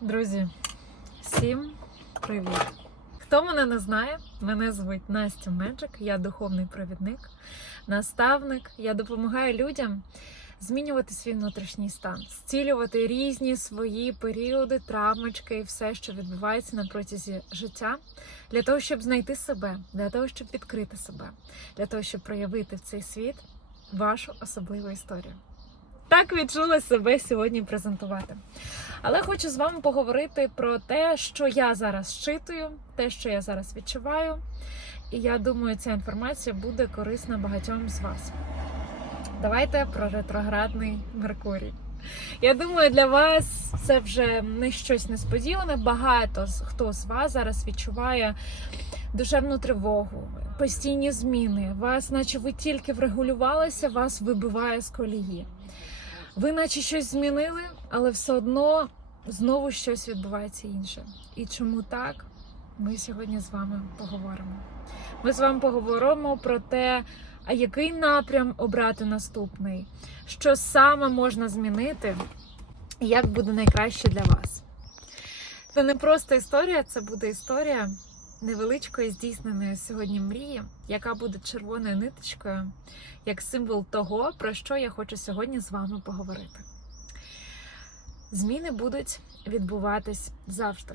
Друзі, всім привіт! Хто мене не знає, мене звуть Настя Меджик, я духовний провідник, наставник. Я допомагаю людям змінювати свій внутрішній стан, зцілювати різні свої періоди, травмочки і все, що відбувається на протязі життя, для того, щоб знайти себе, для того, щоб відкрити себе, для того, щоб проявити в цей світ вашу особливу історію. Так відчула себе сьогодні презентувати. Але хочу з вами поговорити про те, що я зараз щитую, те, що я зараз відчуваю. І я думаю, ця інформація буде корисна багатьом з вас. Давайте про ретроградний Меркурій. Я думаю, для вас це вже не щось несподіване. Багато хто з вас зараз відчуває душевну тривогу, постійні зміни. Вас, наче ви тільки врегулювалися, вас вибиває з колії. Ви наче щось змінили, але все одно знову щось відбувається інше. І чому так? Ми сьогодні з вами поговоримо. Ми з вами поговоримо про те, а який напрям обрати наступний, що саме можна змінити, і як буде найкраще для вас. Це не просто історія, це буде історія невеличкої здійсненої сьогодні мрії, яка буде червоною ниточкою, як символ того, про що я хочу сьогодні з вами поговорити. Зміни будуть відбуватись завжди.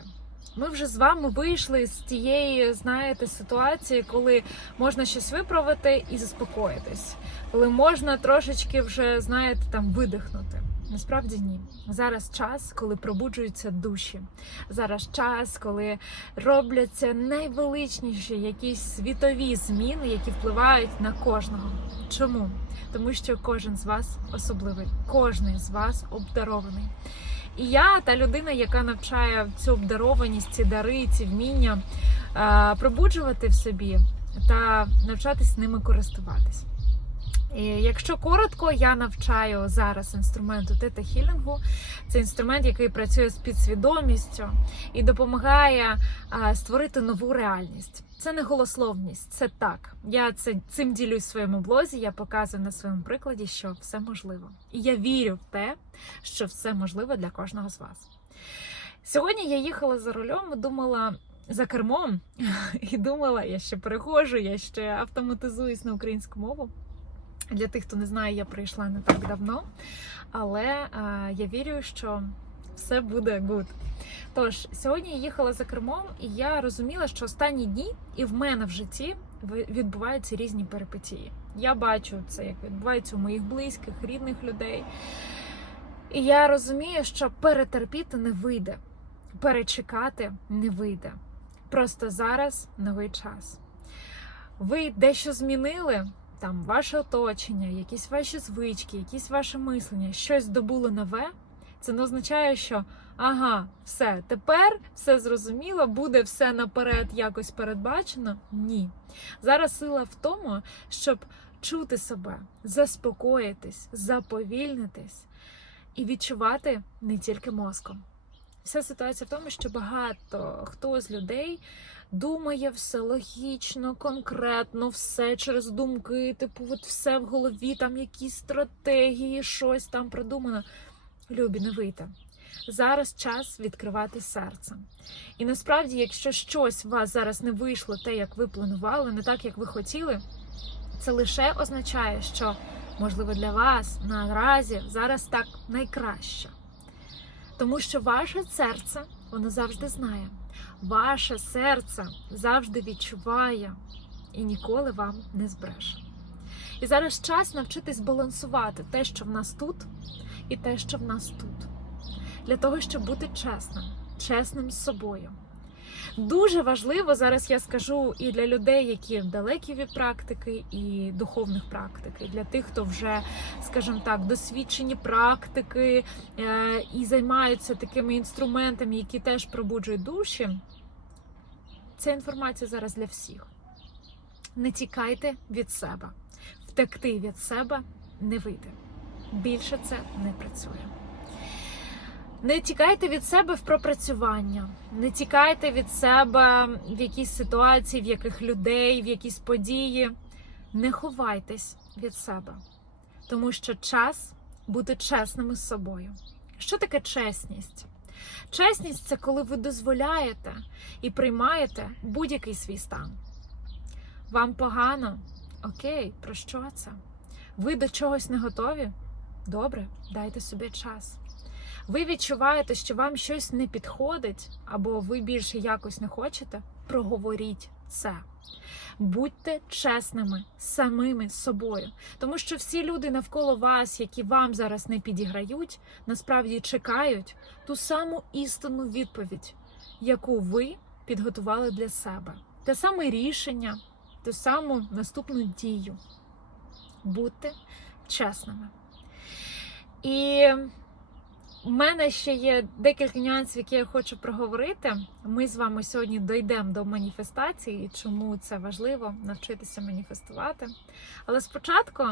Ми вже з вами вийшли з тієї, знаєте, ситуації, коли можна щось виправити і заспокоїтись, коли можна трошечки вже, знаєте, там видихнути. Насправді ні. Зараз час, коли пробуджуються душі. Зараз час, коли робляться найвеличніші якісь світові зміни, які впливають на кожного. Чому? Тому що кожен з вас особливий, кожен з вас обдарований. І я та людина, яка навчає цю обдарованість, ці дари, ці вміння е, пробуджувати в собі та навчатись ними користуватись. Якщо коротко, я навчаю зараз інструменту тета хілінгу. Це інструмент, який працює з підсвідомістю і допомагає створити нову реальність. Це не голословність, це так. Я це цим ділюсь в своєму блозі. Я показую на своєму прикладі, що все можливо. І я вірю в те, що все можливо для кожного з вас. Сьогодні я їхала за рулем думала. За кермом і думала, я ще перехожу, я ще автоматизуюсь на українську мову. Для тих, хто не знає, я прийшла не так давно, але е, я вірю, що все буде гуд. Тож, сьогодні я їхала за кермом, і я розуміла, що останні дні і в мене в житті відбуваються різні перипетії. Я бачу це, як відбувається у моїх близьких, рідних людей. І я розумію, що перетерпіти не вийде, перечекати не вийде. Просто зараз новий час. Ви дещо змінили, там ваше оточення, якісь ваші звички, якісь ваше мислення, щось здобуло нове, це не означає, що ага, все, тепер все зрозуміло, буде все наперед якось передбачено. Ні. Зараз сила в тому, щоб чути себе, заспокоїтись, заповільнитись і відчувати не тільки мозком. Вся ситуація в тому, що багато хто з людей думає все логічно, конкретно, все через думки, типу, от все в голові, там якісь стратегії, щось там продумано. Любі, не вийти. Зараз час відкривати серце. І насправді, якщо щось у вас зараз не вийшло те, як ви планували, не так, як ви хотіли, це лише означає, що можливо для вас наразі зараз так найкраще. Тому що ваше серце, воно завжди знає. Ваше серце завжди відчуває і ніколи вам не збреше. І зараз час навчитись балансувати те, що в нас тут, і те, що в нас тут. Для того, щоб бути чесним, чесним з собою. Дуже важливо зараз я скажу і для людей, які далекі від практики і духовних практик, і для тих, хто вже, скажімо так, досвідчені практики е, і займаються такими інструментами, які теж пробуджують душі. Ця інформація зараз для всіх. Не тікайте від себе. Втекти від себе не вийде. Більше це не працює. Не тікайте від себе в пропрацювання, не тікайте від себе в якісь ситуації, в яких людей, в якісь події. Не ховайтесь від себе, тому що час бути чесними з собою. Що таке чесність? Чесність це коли ви дозволяєте і приймаєте будь-який свій стан. Вам погано? Окей, про що це? Ви до чогось не готові? Добре, дайте собі час. Ви відчуваєте, що вам щось не підходить, або ви більше якось не хочете, проговоріть це. Будьте чесними самими собою, тому що всі люди навколо вас, які вам зараз не підіграють, насправді чекають ту саму істинну відповідь, яку ви підготували для себе, те саме рішення, ту саму наступну дію. Будьте чесними. І у мене ще є декілька нюансів, які я хочу проговорити. Ми з вами сьогодні дійдемо до маніфестації, і чому це важливо навчитися маніфестувати. Але спочатку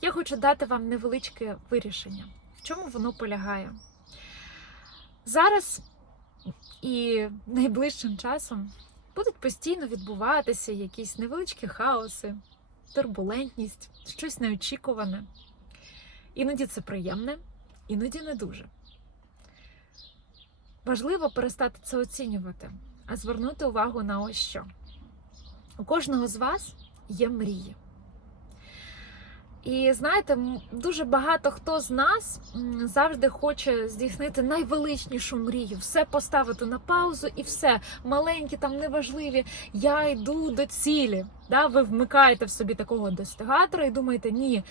я хочу дати вам невеличке вирішення, в чому воно полягає. Зараз і найближчим часом будуть постійно відбуватися якісь невеличкі хаоси, турбулентність, щось неочікуване. Іноді це приємне, іноді не дуже. Важливо перестати це оцінювати, а звернути увагу на ось що. У кожного з вас є мрії. І знаєте, дуже багато хто з нас завжди хоче здійснити найвеличнішу мрію, все поставити на паузу і все. Маленькі там неважливі. Я йду до цілі. Да? Ви вмикаєте в собі такого достигатора і думаєте, ні,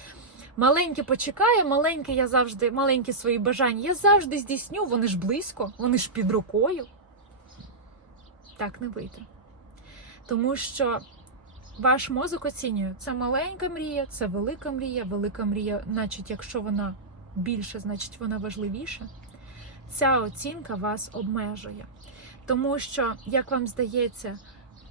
Маленьке почекає, маленьке я завжди, маленькі свої бажання я завжди здійсню, вони ж близько, вони ж під рукою. Так не вийде. Тому що ваш мозок оцінює, це маленька мрія, це велика мрія, велика мрія, значить, якщо вона більше, значить вона важливіша. Ця оцінка вас обмежує. Тому що, як вам здається,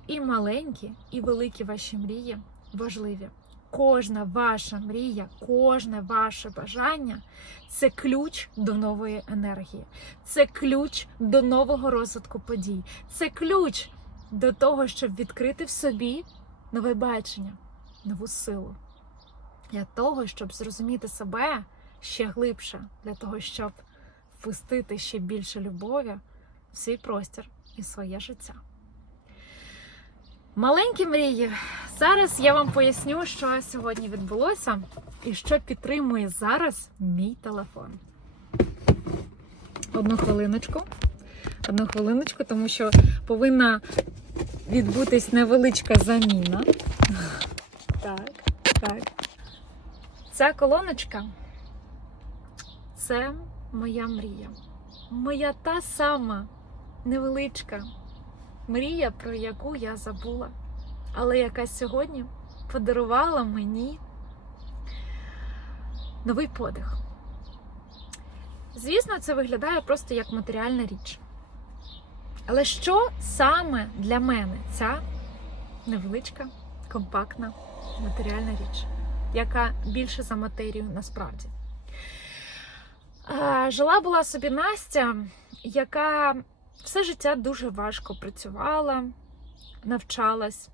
і маленькі, і великі ваші мрії важливі кожна ваша мрія, кожне ваше бажання це ключ до нової енергії, це ключ до нового розвитку подій, це ключ до того, щоб відкрити в собі нове бачення, нову силу. Для того, щоб зрозуміти себе ще глибше, для того, щоб впустити ще більше любові в свій простір і своє життя. Маленькі мрії. Зараз я вам поясню, що сьогодні відбулося і що підтримує зараз мій телефон. Одну хвилиночку. Одну хвилиночку, тому що повинна відбутись невеличка заміна. Так, так. Ця колоночка це моя мрія. Моя та сама невеличка мрія, про яку я забула, але яка сьогодні подарувала мені новий подих. Звісно, це виглядає просто як матеріальна річ. Але що саме для мене ця невеличка, компактна матеріальна річ, яка більше за матерію насправді? Жила була собі Настя, яка все життя дуже важко працювала, навчалась,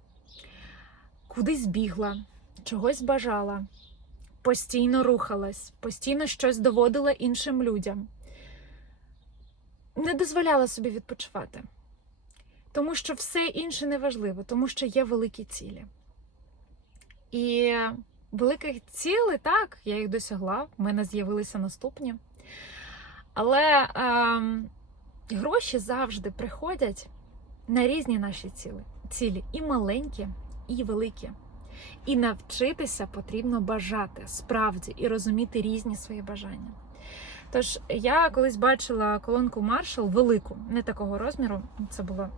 кудись бігла, чогось бажала, постійно рухалась, постійно щось доводила іншим людям. Не дозволяла собі відпочивати, тому що все інше не важливо, тому що є великі цілі. І великих цілей, так, я їх досягла, в мене з'явилися наступні. Але. Ем, Гроші завжди приходять на різні наші цілі, цілі і маленькі, і великі. І навчитися потрібно бажати справді і розуміти різні свої бажання. Тож я колись бачила колонку Marshall велику, не такого розміру, це було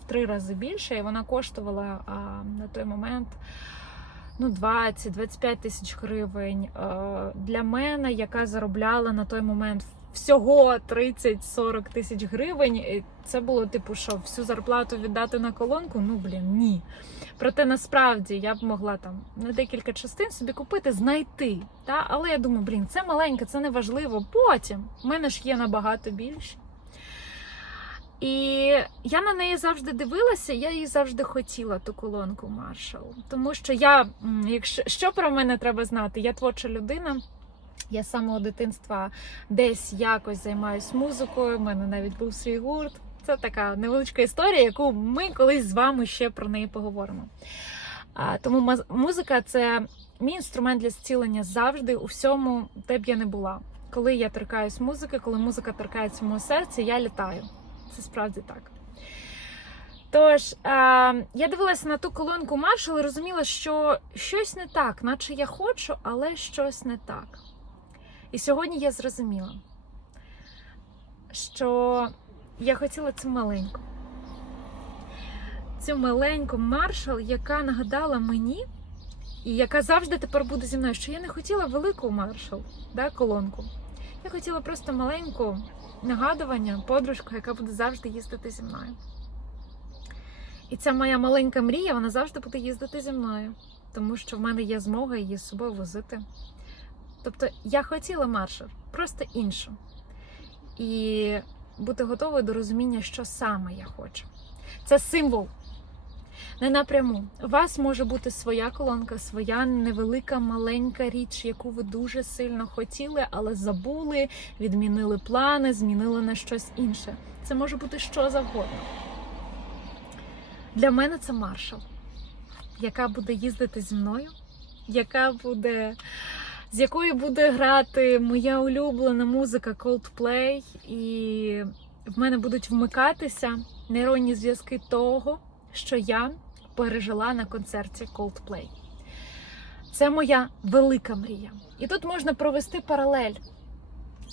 в три рази більше, і вона коштувала а, на той момент ну, 20-25 тисяч гривень. А, для мене, яка заробляла на той момент всього 30-40 тисяч гривень. Це було типу, що всю зарплату віддати на колонку? Ну блін, ні. Проте насправді я б могла там на декілька частин собі купити, знайти. Та? Але я думаю, блін, це маленьке, це не важливо. Потім в мене ж є набагато більше. І я на неї завжди дивилася, я її завжди хотіла, ту колонку Marshall. Тому що я, якщо що про мене треба знати, я творча людина. Я з самого дитинства десь якось займаюсь музикою. У мене навіть був свій гурт. Це така невеличка історія, яку ми колись з вами ще про неї поговоримо. Тому музика це мій інструмент для зцілення завжди у всьому, де б я не була. Коли я торкаюсь музики, коли музика торкається мого серця, я літаю. Це справді так. Тож, я дивилася на ту колонку Маршал і розуміла, що щось не так, наче я хочу, але щось не так. І сьогодні я зрозуміла, що я хотіла цю маленьку. Цю маленьку маршал, яка нагадала мені, і яка завжди тепер буде зі мною, що я не хотіла велику маршал, да, колонку. Я хотіла просто маленьку нагадування, подружку, яка буде завжди їздити зі мною. І ця моя маленька мрія, вона завжди буде їздити зі мною, тому що в мене є змога її з собою возити. Тобто я хотіла маршал, просто іншу. І бути готовою до розуміння, що саме я хочу. Це символ. Не напряму. У вас може бути своя колонка, своя невелика маленька річ, яку ви дуже сильно хотіли, але забули, відмінили плани, змінили на щось інше. Це може бути що завгодно. Для мене це маршал, яка буде їздити зі мною, яка буде, з якою буде грати моя улюблена музика Coldplay, і в мене будуть вмикатися нейронні зв'язки того, що я пережила на концерті Coldplay. Це моя велика мрія. І тут можна провести паралель.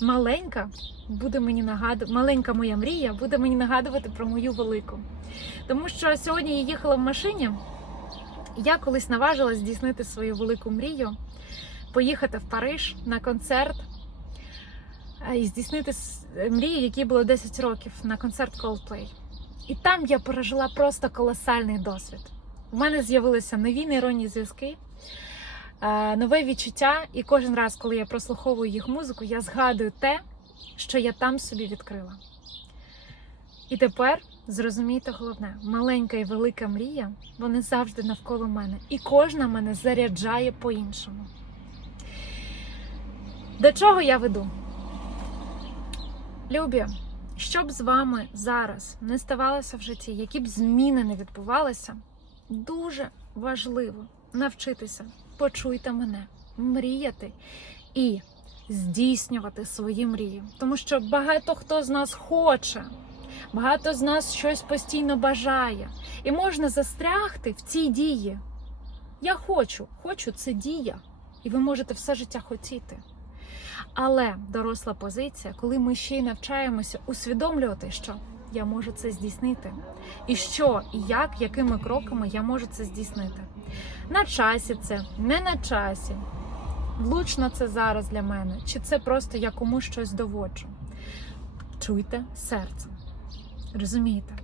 Маленька буде мені нагадувати, маленька моя мрія буде мені нагадувати про мою велику. Тому що сьогодні я їхала в машині, я колись наважилась здійснити свою велику мрію, поїхати в Париж на концерт е, і здійснити мрію, якій було 10 років на концерт Coldplay. І там я пережила просто колосальний досвід. У мене з'явилися нові нейронні зв'язки, е, нове відчуття, і кожен раз, коли я прослуховую їх музику, я згадую те, що я там собі відкрила. І тепер зрозумійте головне: маленька і велика мрія, вони завжди навколо мене, і кожна мене заряджає по-іншому. До чого я веду? Любі, що б з вами зараз не ставалося в житті, які б зміни не відбувалися, дуже важливо навчитися, почуйте мене, мріяти і здійснювати свої мрії. Тому що багато хто з нас хоче, багато з нас щось постійно бажає, і можна застрягти в цій дії. Я хочу, хочу це дія, і ви можете все життя хотіти. Але доросла позиція, коли ми ще й навчаємося усвідомлювати, що я можу це здійснити, і що, і як, якими кроками я можу це здійснити. На часі це, не на часі. Влучно це зараз для мене, чи це просто я комусь щось доводжу. Чуйте серцем. Розумієте?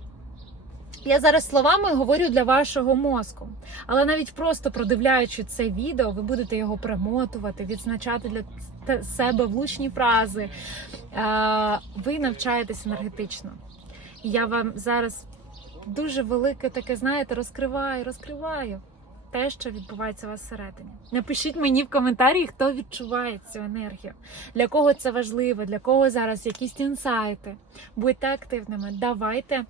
Я зараз словами говорю для вашого мозку, але навіть просто продивляючи це відео, ви будете його примотувати, відзначати для себе влучні фрази. Е, Ви навчаєтесь енергетично. Я вам зараз дуже велике таке, знаєте, розкриваю, розкриваю те, що відбувається у вас всередині. Напишіть мені в коментарі, хто відчуває цю енергію, для кого це важливо, для кого зараз якісь інсайти. Будьте активними, давайте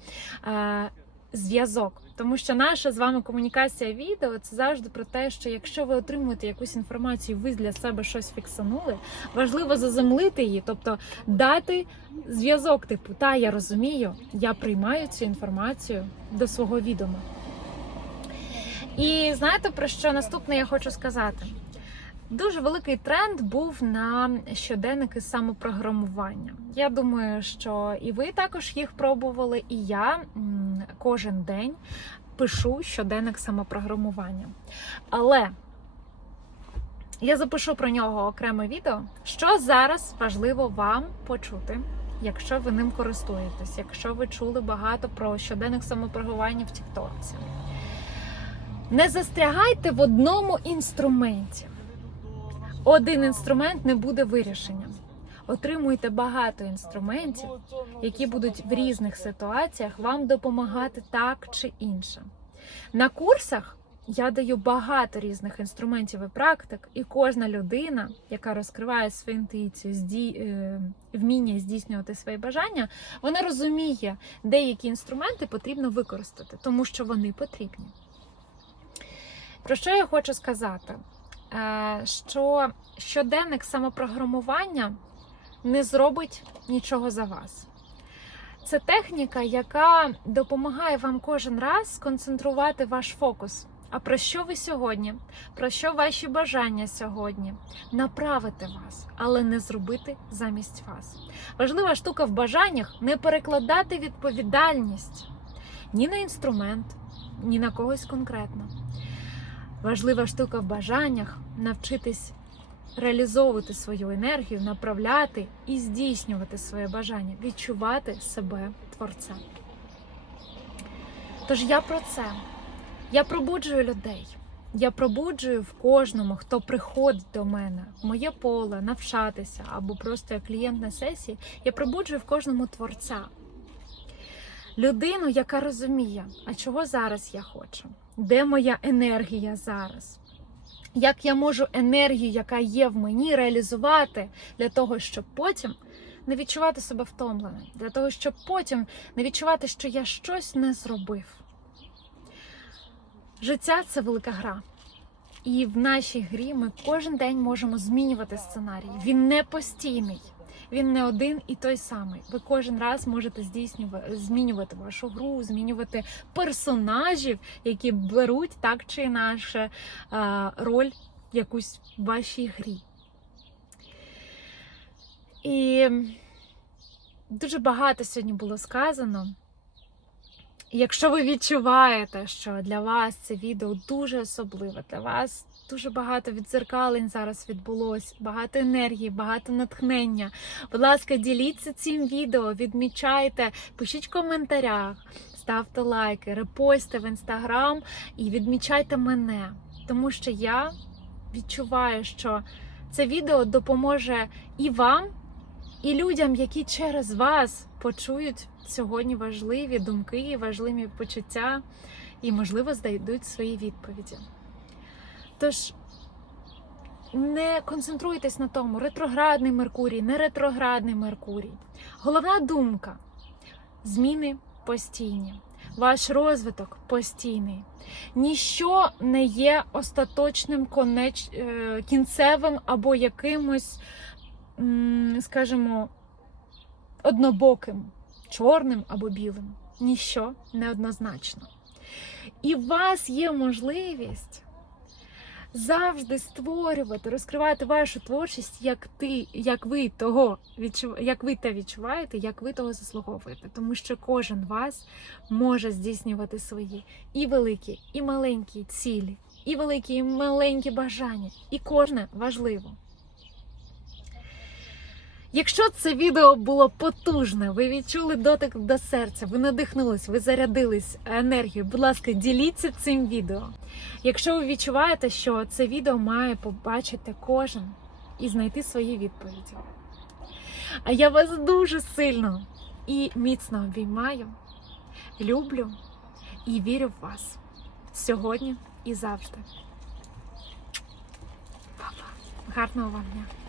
е, зв'язок. Тому що наша з вами комунікація відео це завжди про те, що якщо ви отримуєте якусь інформацію, ви для себе щось фіксанули, важливо заземлити її, тобто дати зв'язок, типу, та я розумію, я приймаю цю інформацію до свого відома. І знаєте про що наступне я хочу сказати? Дуже великий тренд був на щоденники самопрограмування. Я думаю, що і ви також їх пробували, і я кожен день пишу щоденник самопрограмування. Але я запишу про нього окреме відео. Що зараз важливо вам почути, якщо ви ним користуєтесь, якщо ви чули багато про щоденник самопрограмування в Тіктоці. Не застрягайте в одному інструменті. Один інструмент не буде вирішенням. Отримуйте багато інструментів, які будуть в різних ситуаціях вам допомагати так чи інше. На курсах я даю багато різних інструментів і практик, і кожна людина, яка розкриває свою інтуїцію, зді... е, вміння здійснювати свої бажання, вона розуміє, деякі інструменти потрібно використати, тому що вони потрібні. Про що я хочу сказати? Е, Що щоденник самопрограмування не зробить нічого за вас. Це техніка, яка допомагає вам кожен раз сконцентрувати ваш фокус. А про що ви сьогодні? Про що ваші бажання сьогодні? Направити вас, але не зробити замість вас. Важлива штука в бажаннях не перекладати відповідальність ні на інструмент, ні на когось конкретно. Важлива штука в бажаннях навчитись реалізовувати свою енергію, направляти і здійснювати своє бажання, відчувати себе творцем. Тож я про це. Я пробуджую людей. Я пробуджую в кожному, хто приходить до мене в моє поле навчатися або просто як клієнт на сесії. Я пробуджую в кожному творця. Людину, яка розуміє, а чого зараз я хочу, де моя енергія зараз. Як я можу енергію, яка є в мені, реалізувати для того, щоб потім не відчувати себе втомленим, для того, щоб потім не відчувати, що я щось не зробив. Життя це велика гра. І в нашій грі ми кожен день можемо змінювати сценарій. Він не постійний, він не один і той самий. Ви кожен раз можете здійснювати змінювати вашу гру, змінювати персонажів, які беруть так чи інакше е, роль якусь в вашій грі. І дуже багато сьогодні було сказано. Якщо ви відчуваєте, що для вас це відео дуже особливе, для вас дуже багато відзеркалень зараз відбулось, багато енергії, багато натхнення. Будь ласка, діліться цим відео, відмічайте, пишіть в коментарях, ставте лайки, репостите в інстаграм і відмічайте мене, тому що я відчуваю, що це відео допоможе і вам, і людям, які через вас почують сьогодні важливі думки, важливі почуття і, можливо, знайдуть свої відповіді. Тож не концентруйтесь на тому, ретроградний Меркурій, не ретроградний Меркурій. Головна думка зміни постійні. Ваш розвиток постійний. Ніщо не є остаточним конеч... е, кінцевим або якимось, скажімо, однобоким, чорним або білим. Ніщо не однозначно. І у вас є можливість завжди створювати, розкривати вашу творчість, як ти, як ви того відчу... як ви те відчуваєте, як ви того заслуговуєте. Тому що кожен вас може здійснювати свої і великі, і маленькі цілі, і великі, і маленькі бажання. І кожне важливо. Якщо це відео було потужне, ви відчули дотик до серця, ви надихнулись, ви зарядились енергією, будь ласка, діліться цим відео. Якщо ви відчуваєте, що це відео має побачити кожен і знайти свої відповіді. А я вас дуже сильно і міцно обіймаю, люблю і вірю в вас сьогодні і завжди. Папа, гарного вам дня!